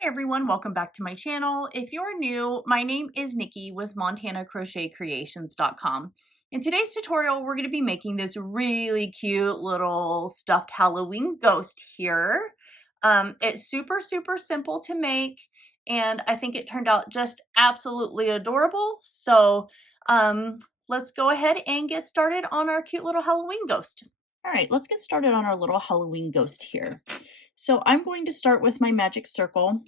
Hey everyone, welcome back to my channel. If you're new, my name is Nikki with MontanaCrochetCreations.com. In today's tutorial, we're going to be making this really cute little stuffed Halloween ghost here. It's super simple to make, and I think it turned out just absolutely adorable. So let's go ahead and get started on our cute little Halloween ghost. All right, let's get started on our little Halloween ghost here. So I'm going to start with my magic circle.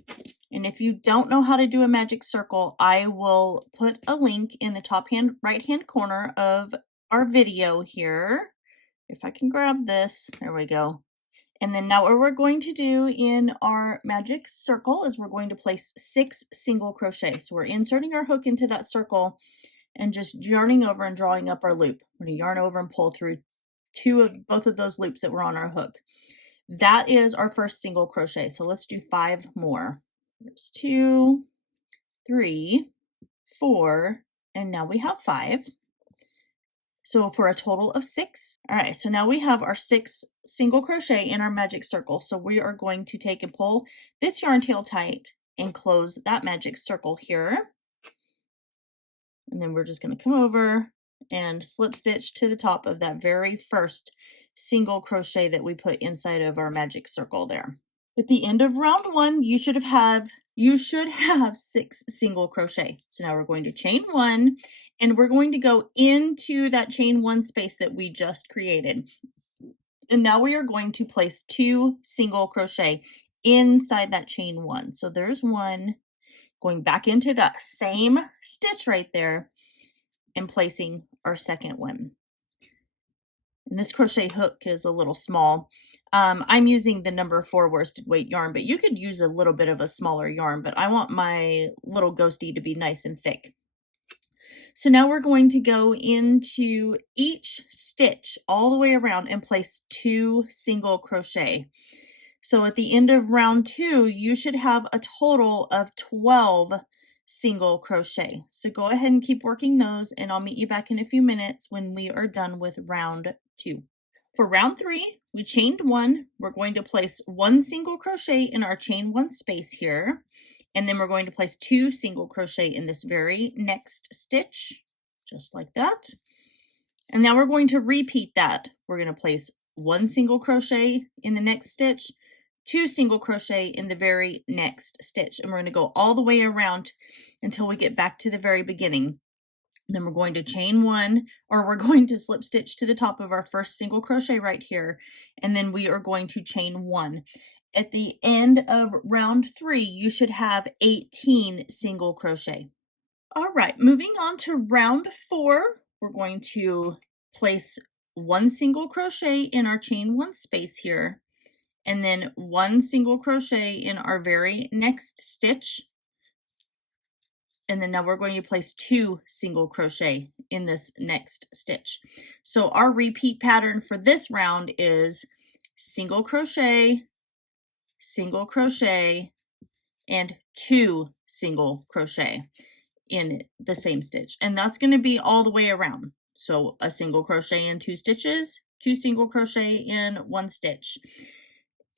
And if you don't know how to do a magic circle, I will put a link in the top right hand corner of our video here. If I can grab this, there we go. And then now what we're going to do in our magic circle is we're going to place 6 single crochet. So we're inserting our hook into that circle and just yarning over and drawing up our loop. We're going to yarn over and pull through both of those loops that were on our hook. That is our first single crochet. So let's do 5 more. There's 2, 3, 4, and now we have 5. So for a total of 6. All right, so now we have our 6 single crochet in our magic circle. So we are going to take and pull this yarn tail tight and close that magic circle here. And then we're just going to come over and slip stitch to the top of that very first single crochet that we put inside of our magic circle there. At the end of round 1, you should have 6 single crochet. So now we're going to chain 1 and we're going to go into that chain 1 space that we just created. And now we are going to place 2 single crochet inside that chain 1. So there's 1, going back into that same stitch right there and placing our second one. And this crochet hook is a little small. I'm using the number 4 worsted weight yarn, but you could use a little bit of a smaller yarn, but I want my little ghosty to be nice and thick. So now we're going to go into each stitch all the way around and place 2 single crochet. So at the end of round 2, you should have a total of 12 single crochet. So go ahead and keep working those, and I'll meet you back in a few minutes when we are done with round 2. For round 3, we chained 1. We're going to place 1 single crochet in our chain 1 space here, and then we're going to place 2 single crochet in this very next stitch, just like that. And now we're going to repeat that. We're going to place 1 single crochet in the next stitch, 2 single crochet in the very next stitch, and we're going to go all the way around until we get back to the very beginning. Then we're going to chain 1, or we're going to slip stitch to the top of our first single crochet right here, and then we are going to chain 1. At the end of round 3, you should have 18 single crochet. All right, moving on to round 4, we're going to place 1 single crochet in our chain 1 space here, and then 1 single crochet in our very next stitch. And then now we're going to place 2 single crochet in this next stitch. So our repeat pattern for this round is single crochet, and 2 single crochet in the same stitch. And that's going to be all the way around. So a single crochet in 2 stitches, 2 single crochet in 1 stitch.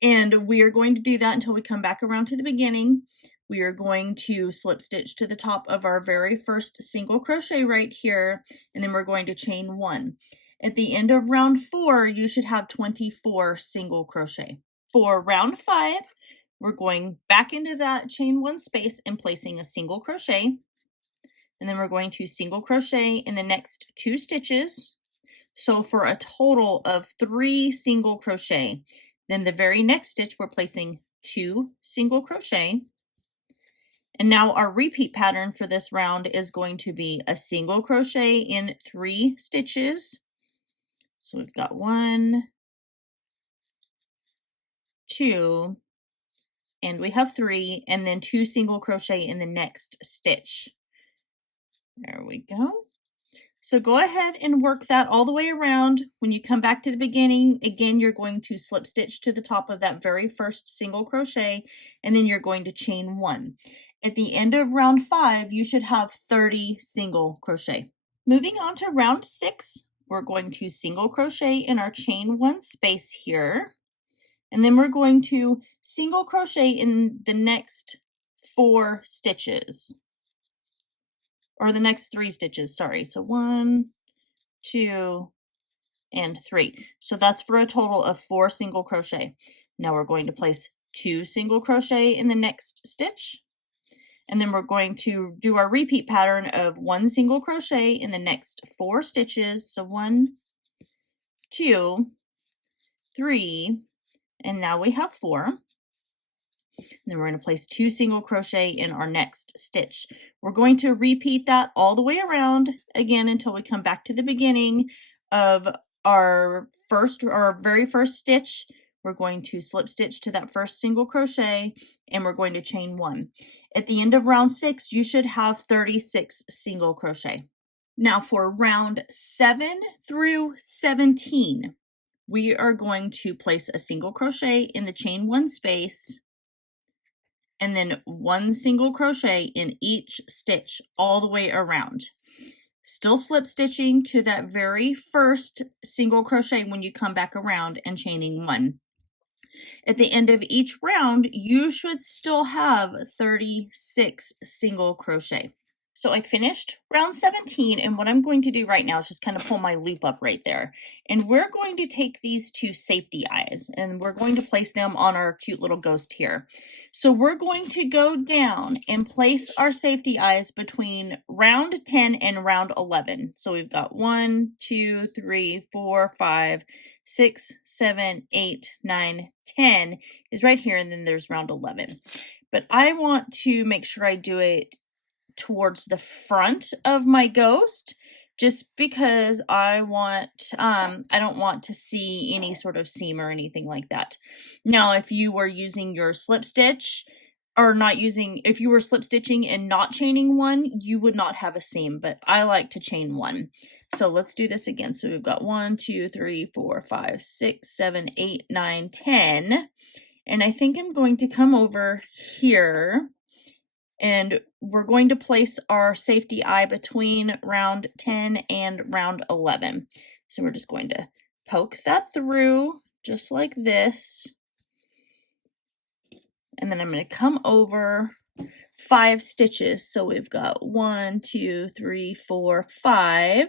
And we are going to do that until we come back around to the beginning. We are going to slip stitch to the top of our very first single crochet right here, and then we're going to chain 1. At the end of round 4, you should have 24 single crochet. For round 5, we're going back into that chain 1 space and placing a single crochet, and then we're going to single crochet in the next 2 stitches. So for a total of 3 single crochet. Then the very next stitch, we're placing 2 single crochet. And now our repeat pattern for this round is going to be a single crochet in 3 stitches. So we've got 1, 2, and we have 3, and then 2 single crochet in the next stitch. There we go. So go ahead and work that all the way around. When you come back to the beginning, again, you're going to slip stitch to the top of that very first single crochet, and then you're going to chain 1. At the end of round 5, you should have 30 single crochet. Moving on to round 6, we're going to single crochet in our chain 1 space here, and then we're going to single crochet in the next 4 stitches, or the next 3 stitches, sorry. So 1, 2, and 3. So that's for a total of 4 single crochet. Now we're going to place 2 single crochet in the next stitch, and then we're going to do our repeat pattern of 1 single crochet in the next 4 stitches. So 1, 2, 3, and now we have 4. Then we're going to place 2 single crochet in our next stitch. We're going to repeat that all the way around again until we come back to the beginning of our very first stitch. We're going to slip stitch to that first single crochet, and we're going to chain 1. At the end of round 6, you should have 36 single crochet. Now for round 7 through 17, we are going to place a single crochet in the chain 1 space, and then 1 single crochet in each stitch all the way around. Still slip stitching to that very first single crochet when you come back around and chaining 1. At the end of each round, you should still have 36 single crochet. So I finished round 17, and what I'm going to do right now is just kind of pull my loop up right there. And we're going to take these 2 safety eyes, and we're going to place them on our cute little ghost here. So we're going to go down and place our safety eyes between round 10 and round 11. So we've got 1, 2, 3, 4, 5, 6, 7, 8, 9, 10 is right here, and then there's round 11. But I want to make sure I do it towards the front of my ghost, just because I don't want to see any sort of seam or anything like that. Now, if you were using your slip stitch, if you were slip stitching and not chaining 1, you would not have a seam, but I like to chain 1. So let's do this again. So we've got 1, 2, 3, 4, 5, 6, 7, 8, 9, 10. And I think I'm going to come over here, and we're going to place our safety eye between round 10 and round 11. So we're just going to poke that through just like this. And then I'm going to come over 5 stitches. So we've got 1, 2, 3, 4, 5.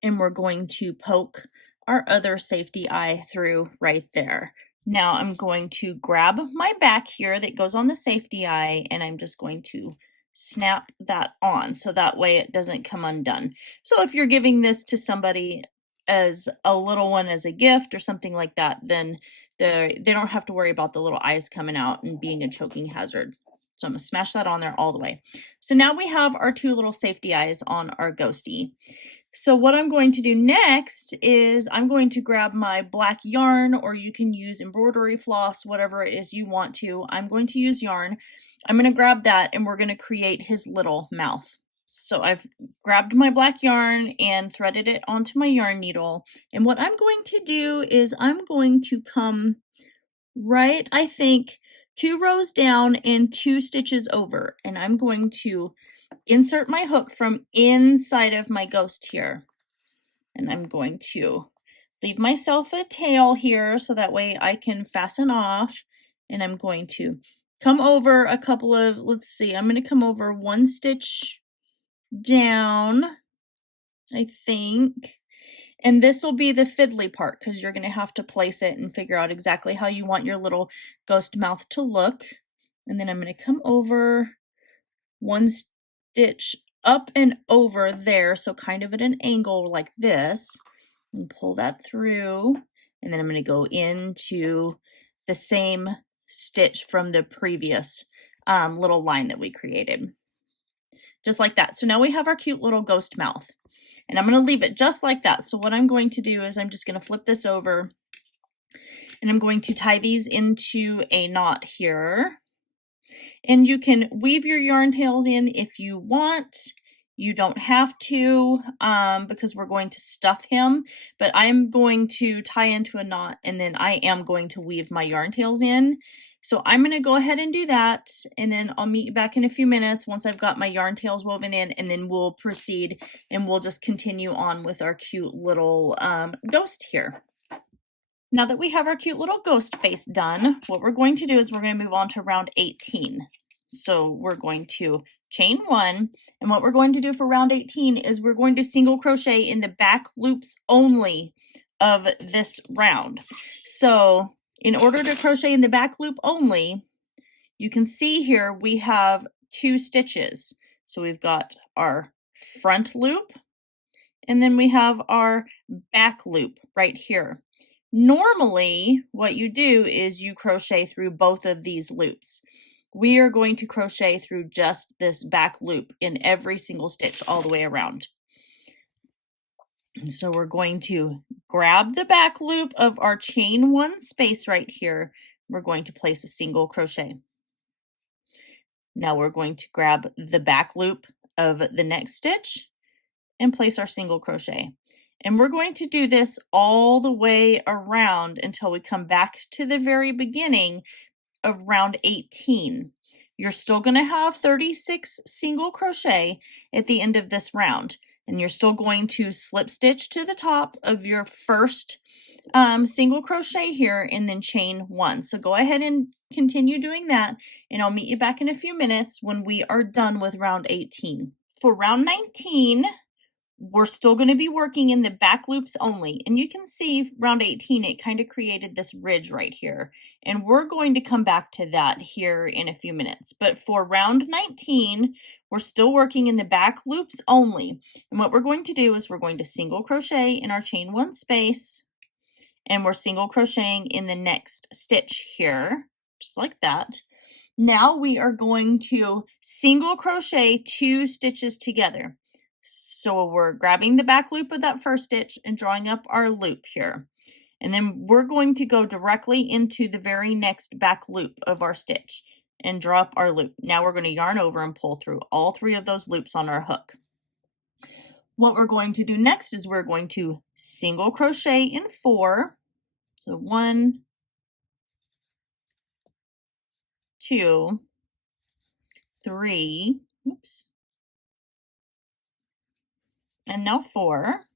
And we're going to poke our other safety eye through right there. Now I'm going to grab my back here that goes on the safety eye, and I'm just going to snap that on so that way it doesn't come undone. So if you're giving this to somebody as a little one as a gift or something like that, then they don't have to worry about the little eyes coming out and being a choking hazard. So I'm going to smash that on there all the way. So now we have our 2 little safety eyes on our ghostie. So what I'm going to do next is I'm going to grab my black yarn, or you can use embroidery floss, whatever it is you want to. I'm going to use yarn. I'm going to grab that, and we're going to create his little mouth. So I've grabbed my black yarn and threaded it onto my yarn needle. And what I'm going to do is I'm going to come right, I think, 2 rows down and 2 stitches over. And I'm going to insert my hook from inside of my ghost here, and I'm going to leave myself a tail here so that way I can fasten off, and I'm going to come over a couple of, I'm going to come over 1 stitch down, I think, and this will be the fiddly part because you're going to have to place it and figure out exactly how you want your little ghost mouth to look. And then I'm going to come over 1 stitch up and over there, so kind of at an angle like this, and pull that through, and then I'm going to go into the same stitch from the previous little line that we created, just like that. So now we have our cute little ghost mouth, and I'm going to leave it just like that. So what I'm going to do is I'm just going to flip this over, and I'm going to tie these into a knot here. And you can weave your yarn tails in if you want. You don't have to because we're going to stuff him, but I'm going to tie into a knot, and then I am going to weave my yarn tails in. So I'm going to go ahead and do that, and then I'll meet you back in a few minutes once I've got my yarn tails woven in, and then we'll proceed and we'll just continue on with our cute little ghost here. Now that we have our cute little ghost face done, what we're going to do is we're going to move on to round 18. So we're going to chain 1, and what we're going to do for round 18 is we're going to single crochet in the back loops only of this round. So in order to crochet in the back loop only, you can see here we have 2 stitches. So we've got our front loop, and then we have our back loop right here. Normally, what you do is you crochet through both of these loops. We are going to crochet through just this back loop in every single stitch all the way around. And so we're going to grab the back loop of our chain 1 space right here. We're going to place a single crochet. Now we're going to grab the back loop of the next stitch and place our single crochet. And we're going to do this all the way around until we come back to the very beginning of round 18. You're still going to have 36 single crochet at the end of this round, and you're still going to slip stitch to the top of your first single crochet here and then chain 1. So go ahead and continue doing that, and I'll meet you back in a few minutes when we are done with round 18. For round 19, we're still going to be working in the back loops only, and you can see round 18 it kind of created this ridge right here, and we're going to come back to that here in a few minutes. But for round 19, we're still working in the back loops only, and what we're going to do is we're going to single crochet in our chain 1 space, and we're single crocheting in the next stitch here, just like that. Now we are going to single crochet 2 stitches together. So we're grabbing the back loop of that first stitch and drawing up our loop here. And then we're going to go directly into the very next back loop of our stitch and draw up our loop. Now we're going to yarn over and pull through all 3 of those loops on our hook. What we're going to do next is we're going to single crochet in 4. So 1, 2, 3, oops, and now 4.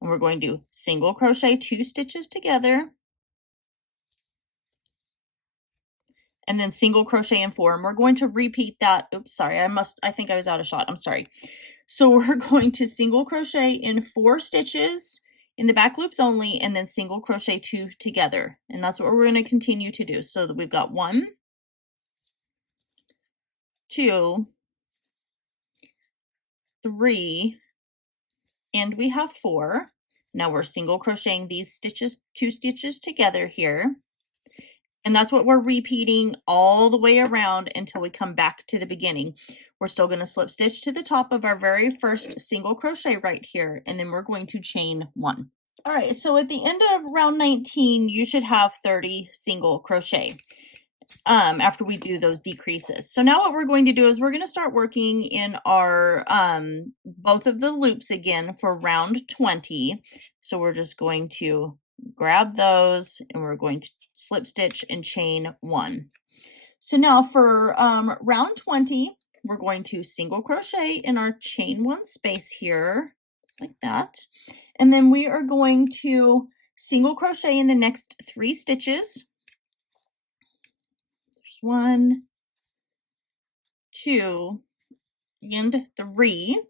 And we're going to single crochet 2 stitches together, and then single crochet in 4. And we're going to repeat that. Oops, sorry, I think I was out of shot. I'm sorry. So we're going to single crochet in 4 stitches in the back loops only, and then single crochet 2 together. And that's what we're going to continue to do. So that we've got 1, 2, 3, and we have 4. Now we're single crocheting these stitches, 2 stitches together here. And that's what we're repeating all the way around until we come back to the beginning. We're still going to slip stitch to the top of our very first single crochet right here, and then we're going to chain 1. All right, so at the end of round 19, you should have 30 single crochet after we do those decreases. So now what we're going to do is we're going to start working in our both of the loops again for round 20. So we're just going to grab those and we're going to slip stitch and chain 1. So now for round 20, we're going to single crochet in our chain 1 space here, just like that. And then we are going to single crochet in the next 3 stitches. There's 1, 2, and 3.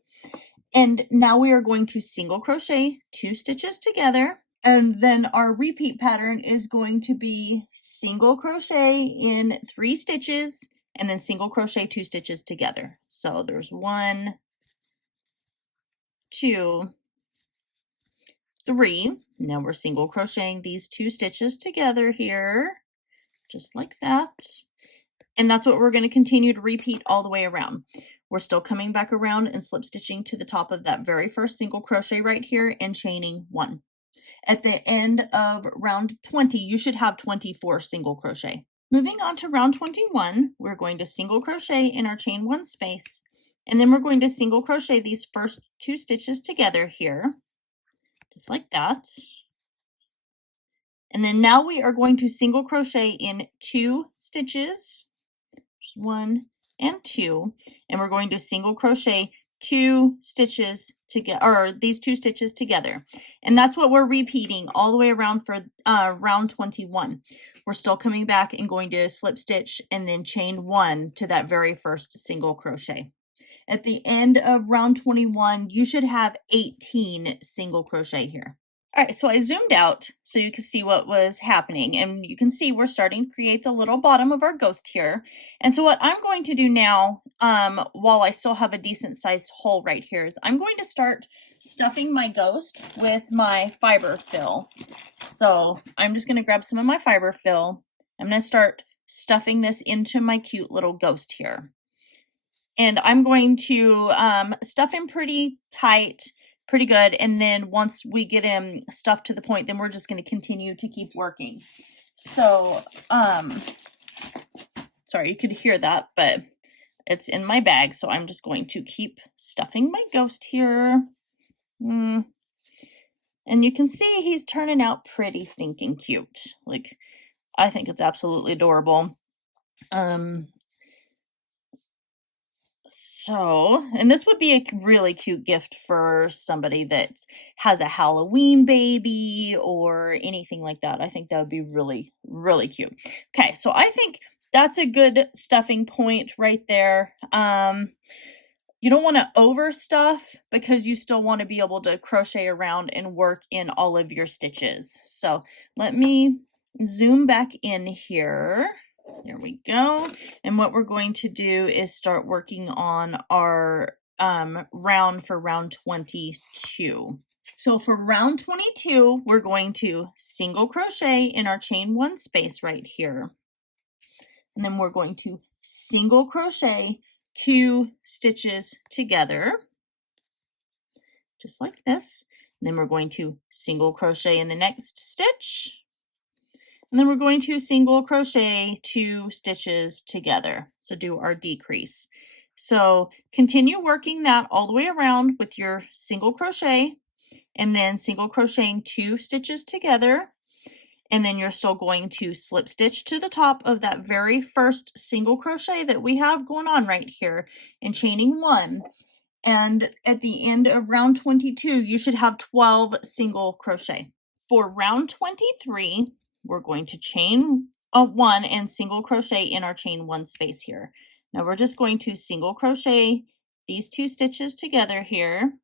And now we are going to single crochet 2 stitches together. And then our repeat pattern is going to be single crochet in 3 stitches and then single crochet 2 stitches together. So there's 1, 2, 3. Now we're single crocheting these 2 stitches together here, just like that. And that's what we're going to continue to repeat all the way around. We're still coming back around and slip stitching to the top of that very first single crochet right here and chaining 1. At the end of round 20, you should have 24 single crochet. Moving on to round 21, we're going to single crochet in our chain 1 space, and then we're going to single crochet these first 2 stitches together here, just like that. And then now we are going to single crochet in 2 stitches, just 1 and 2, and we're going to single crochet 2 stitches together, or these 2 stitches together. And that's what we're repeating all the way around for round 21. We're still coming back and going to slip stitch and then chain 1 to that very first single crochet. At the end of round 21, you should have 18 single crochet here. All right, so I zoomed out so you can see what was happening, and you can see we're starting to create the little bottom of our ghost here. And so what I'm going to do now, while I still have a decent sized hole right here, is I'm going to start stuffing my ghost with my fiber fill. So I'm just going to grab some of my fiber fill. I'm going to start stuffing this into my cute little ghost here. And I'm going to stuff him pretty tight, pretty good. And then once we get him stuffed to the point, then we're just going to continue to keep working. So, sorry, you could hear that, but it's in my bag. So I'm just going to keep stuffing my ghost here. And you can see he's turning out pretty stinking cute. Like, I think it's absolutely adorable. So, and this would be a really cute gift for somebody that has a Halloween baby or anything like that. I think that would be really, really cute. Okay, so I think that's a good stuffing point right there. You don't want to overstuff because you still want to be able to crochet around and work in all of your stitches. So let me zoom back in here. There we go. And what we're going to do is start working on our round for round 22. So for round 22, we're going to single crochet in our chain 1 space right here. And then we're going to single crochet 2 stitches together, just like this. And then we're going to single crochet in the next stitch. And then we're going to single crochet 2 stitches together. So do our decrease. So continue working that all the way around with your single crochet and then single crocheting 2 stitches together. And then you're still going to slip stitch to the top of that very first single crochet that we have going on right here and chaining 1. And at the end of round 22, you should have 12 single crochet. For round 23, we're going to chain 1 and single crochet in our chain 1 space here. Now we're just going to single crochet these 2 stitches together here.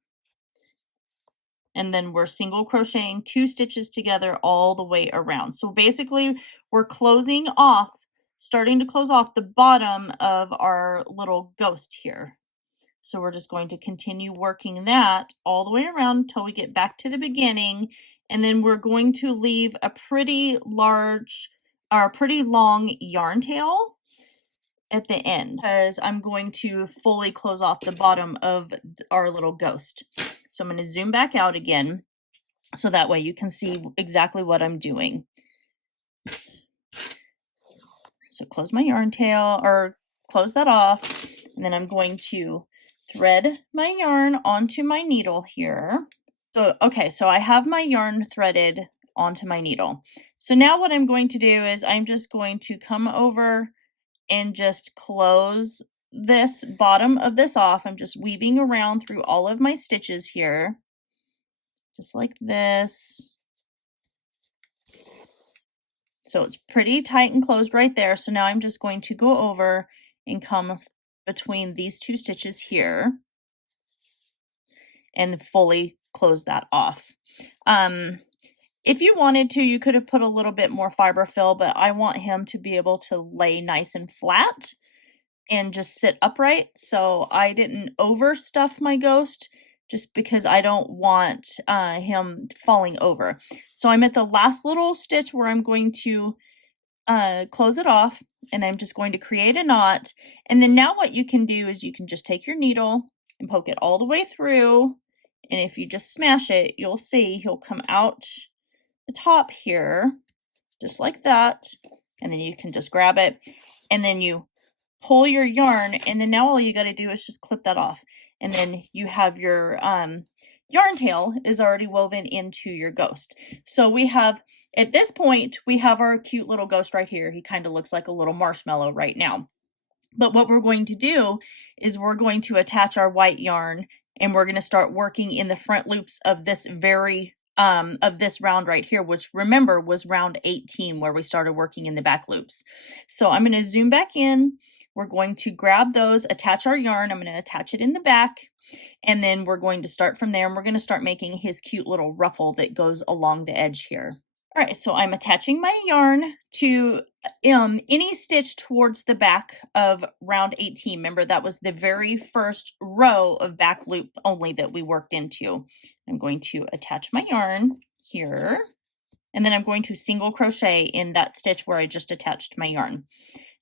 And then we're single crocheting 2 stitches together all the way around. So basically we're closing off, starting to close off the bottom of our little ghost here. So we're just going to continue working that all the way around until we get back to the beginning. And then we're going to leave a pretty large or pretty long yarn tail at the end because I'm going to fully close off the bottom of our little ghost. So I'm going to zoom back out again so that way you can see exactly what I'm doing. So close my yarn tail or close that off, and then I'm going to thread my yarn onto my needle here. So, okay, so I have my yarn threaded onto my needle. So now what I'm going to do is I'm just going to come over and just close this bottom of this off. I'm just weaving around through all of my stitches here, just like this. So it's pretty tight and closed right there. So now I'm just going to go over and come between these 2 stitches here and fully close that off. If you wanted to, you could have put a little bit more fiber fill, but I want him to be able to lay nice and flat and just sit upright. So I didn't overstuff my ghost just because I don't want him falling over. So I'm at the last little stitch where I'm going to close it off, and I'm just going to create a knot. And then now what you can do is you can just take your needle and poke it all the way through. And if you just smash it, you'll see he'll come out the top here, just like that. And then you can just grab it and then you pull your yarn, and then now all you got to do is just clip that off. And then you have your yarn tail is already woven into your ghost. So we have, at this point, we have our cute little ghost right here. He kind of looks like a little marshmallow right now. But what we're going to do is we're going to attach our white yarn And we're going to start working in the front loops of this of this round right here, which remember was round 18 where we started working in the back loops. So I'm going to zoom back in. We're going to grab those, attach our yarn. I'm going to attach it in the back, and then we're going to start from there, and we're going to start making his cute little ruffle that goes along the edge here. All right, so I'm attaching my yarn to any stitch towards the back of round 18. Remember, that was the very first row of back loop only that we worked into. I'm going to attach my yarn here, and then I'm going to single crochet in that stitch where I just attached my yarn.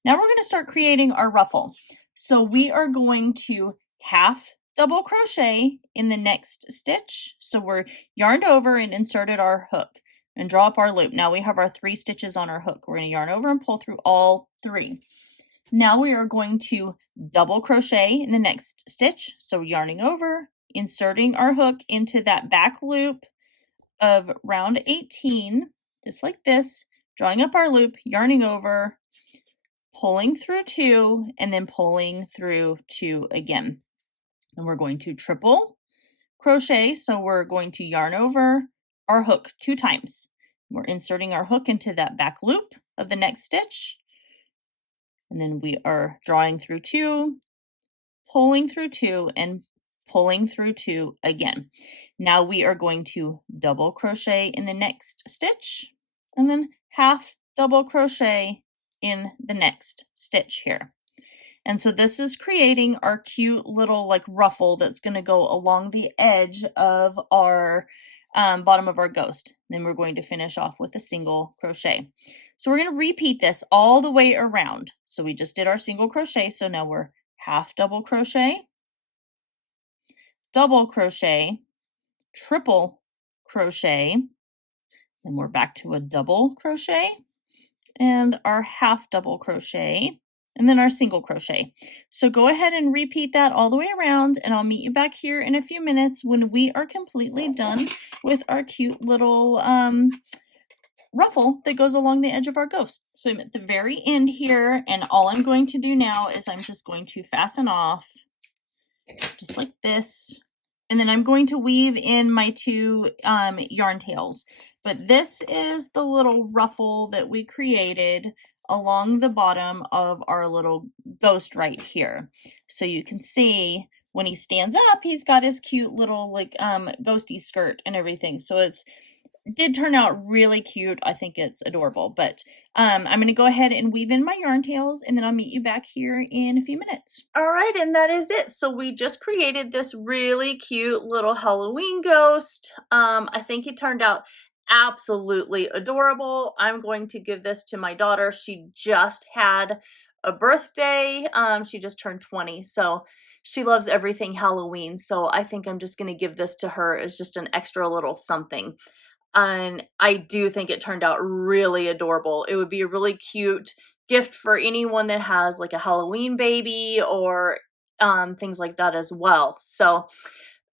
Now we're going to start creating our ruffle. So we are going to half double crochet in the next stitch. So we're yarned over and inserted our hook and draw up our loop. Now we have our 3 stitches on our hook. We're going to yarn over and pull through all 3. Now we are going to double crochet in the next stitch. So yarning over, inserting our hook into that back loop of round 18, just like this, drawing up our loop, yarning over, pulling through 2, and then pulling through 2 again. And we're going to triple crochet. So we're going to yarn over our hook 2 times. We're inserting our hook into that back loop of the next stitch. And then we are drawing through 2, pulling through 2, and pulling through 2 again. Now we are going to double crochet in the next stitch, and then half double crochet in the next stitch here. And so this is creating our cute little like ruffle that's going to go along the edge of our bottom of our ghost. Then we're going to finish off with a single crochet. So we're going to repeat this all the way around. So we just did our single crochet. So now we're half double crochet, double crochet, triple crochet, then we're back to a double crochet and our half double crochet, and then our single crochet. So go ahead and repeat that all the way around, and I'll meet you back here in a few minutes when we are completely done with our cute little ruffle that goes along the edge of our ghost. So I'm at the very end here, and all I'm going to do now is I'm just going to fasten off just like this, and then I'm going to weave in my 2 yarn tails. But this is the little ruffle that we created along the bottom of our little ghost right here. So you can see when he stands up, he's got his cute little like ghosty skirt and everything. So it did turn out really cute. I think it's adorable. But I'm going to go ahead and weave in my yarn tails, and then I'll meet you back here in a few minutes. All right, and that is it. So we just created this really cute little Halloween ghost. I think it turned out absolutely adorable. I'm going to give this to my daughter. She just had a birthday. She just turned 20. So she loves everything Halloween. So I think I'm just going to give this to her as just an extra little something. And I do think it turned out really adorable. It would be a really cute gift for anyone that has like a Halloween baby or things like that as well. So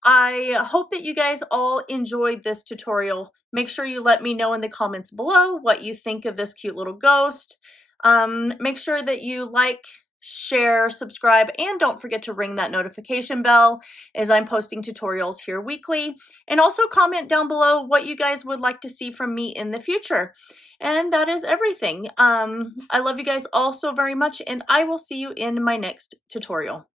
I hope that you guys all enjoyed this tutorial. Make sure you let me know in the comments below what you think of this cute little ghost. Make sure that you like, share, subscribe, and don't forget to ring that notification bell as I'm posting tutorials here weekly. And also comment down below what you guys would like to see from me in the future. And that is everything. I love you guys all so very much, and I will see you in my next tutorial.